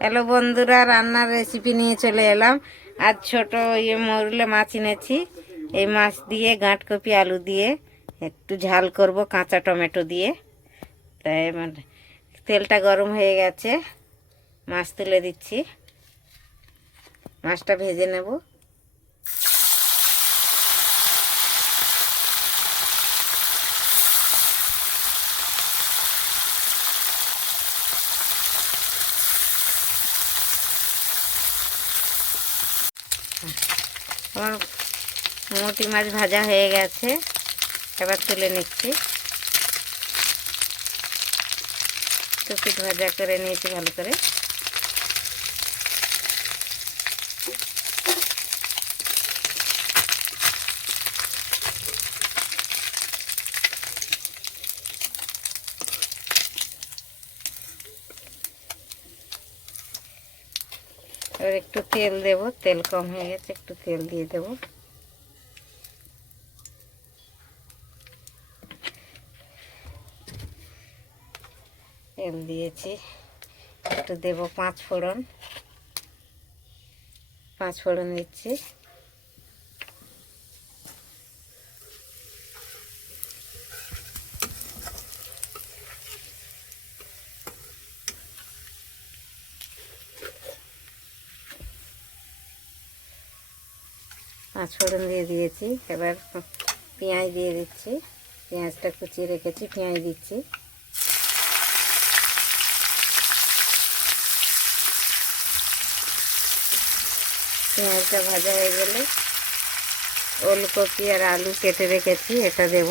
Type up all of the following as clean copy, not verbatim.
Hello বন্ধুরা, রান্নার recipe নিয়ে চলে এলাম। আজ ছোট মরুলে মাছ এনেছি। এই মাছ দিয়ে গাঁটকপি আলু দিয়ে একটু ঝাল করব কাঁচা টমেটো দিয়ে। তাই তেলটা গরম হয়ে গেছে, মাছ তুলে দিচ্ছি। মাছটা ভেজে নেব। আমার মোটি মাছ ভাজা হয়ে গেছে, এবার তুলে নিচ্ছি। টুপিট ভাজা করে নিয়েছি ভালো করে। এবার একটু তেল দেব, তেল কম হয়ে গেছে, একটু তেল দিয়ে দেব। তেল দিয়েছি, একটু দেব পাঁচ ফোড়ন দিচ্ছি। পাঁচ ফোড়ন দিয়ে দিয়েছি। এবার পেঁয়াজ দিয়ে দিচ্ছি। পেঁয়াজটা কুচিয়ে রেখেছি, পেঁয়াজ দিচ্ছি। পেঁয়াজটা ভাজা হয়ে গেলে ওলকপি আর আলু কেটে রেখেছি, এটা দেব।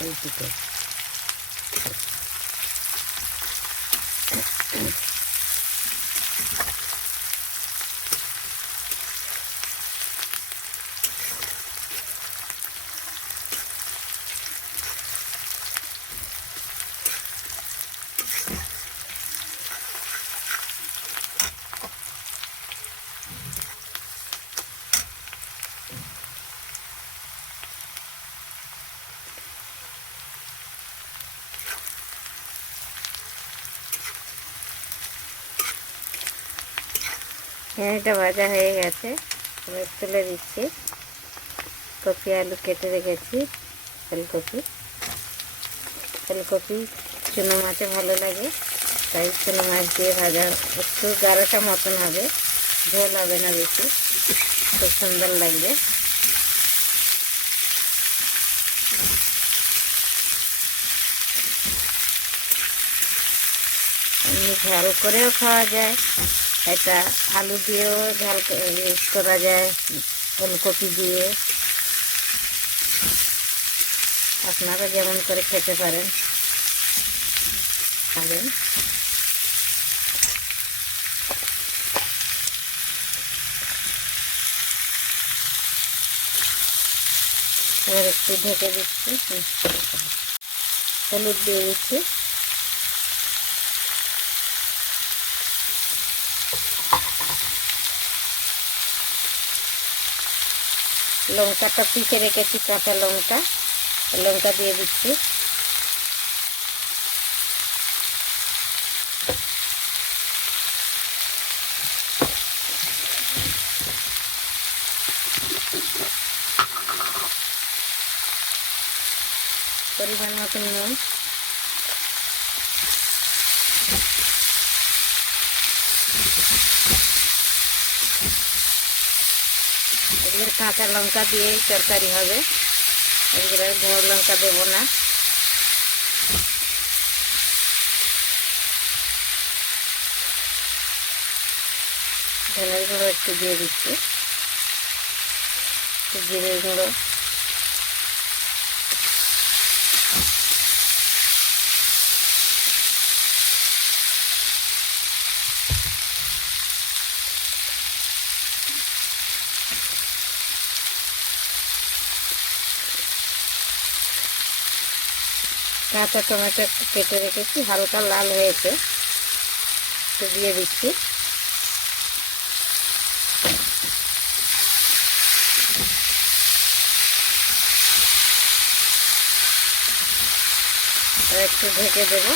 এইদিকে পেঁয়াজটা ভাজা হয়ে গেছে, এবার তুলে দিচ্ছি। কপি আলু কেটে রেখেছি। ফুলকপি চুনো মাছে ভালো লাগে, তাই চুনো মাছ দিয়ে ভাজা। একটু গাঢ়টা মতন হবে, ঝোল হবে না বেশি, খুব সুন্দর লাগবে। এমনি ঝাল করেও খাওয়া যায়, এটা আলু দিয়েও ঝাল করা যায়, ফুলকপি দিয়ে। আপনারা যেমন করে খেতে পারেন খাবেন। এবার একটু ঢেকে দিচ্ছি, হলুদ দিয়ে দিচ্ছি। লঙ্কাটা পিষে রেখেছি, কাঁচা লঙ্কা দিয়ে দিচ্ছি। পরিমাণ মতন নুন। এগুলো কাঁচা লঙ্কা দিয়েই তরকারি হবে, এগুলো গুঁড়ো লঙ্কা দেবো না। ধনের গুঁড়ো একটু দিয়ে দিচ্ছি, জিরে গুঁড়ো, কাঁচা টমেটো একটু কেটে রেখেছি, হালকা লাল হয়েছে, একটু দিয়ে দিচ্ছি। একটু ঢেকে দেব।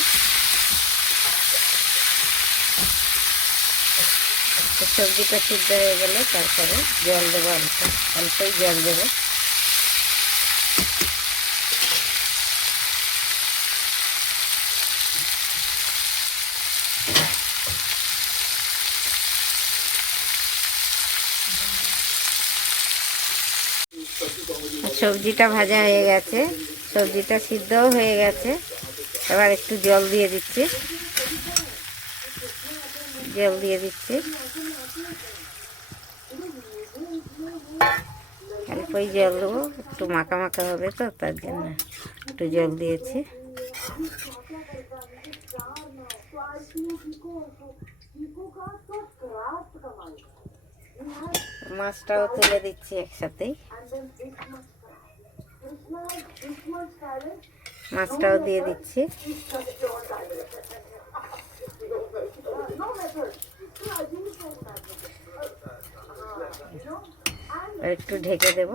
সবজিটা সিদ্ধ হয়ে গেলে তারপরে জল দেবো, অল্পই জল দেবো। সবজিটা ভাজা হয়ে গেছে, সবজিটা সিদ্ধও হয়ে গেছে। এবার একটু জল দিয়ে দিচ্ছি, অল্পই জল দেবো, একটু মাখা মাখা হবে তো তার জন্য একটু জল দিয়েছি। মাছটাও তুলে দিচ্ছি একসাথেই, মাছটাও দিয়ে দিচ্ছি। আর একটু ঢেকে দেব।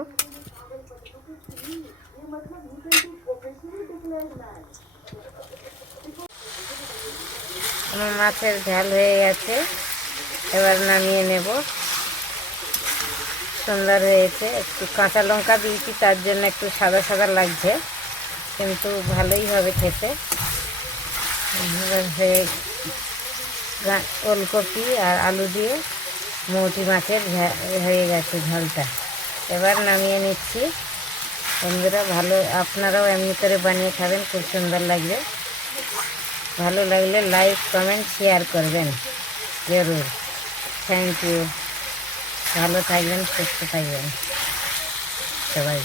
আমার মাছের ঝাল হয়ে গেছে, এবার নামিয়ে নেব। সুন্দর হয়েছে, একটু কাঁচা লঙ্কা দিয়েছি তার জন্য একটু সাদা সাদা লাগছে, কিন্তু ভালোই হবে খেতে। ওলকপি আর আলু দিয়ে মৌটি মাছের হয়ে গেছে ঝালটা। এবার নামিয়ে নিচ্ছি। বন্ধুরা আপনারাও এমনি করে বানিয়ে খাবেন, খুব সুন্দর লাগবে। ভালো লাগলে লাইক কমেন্ট শেয়ার করবেন জরুর। Thank you. ভালো থাকবেন, সুস্থ থাকবেন সবাই।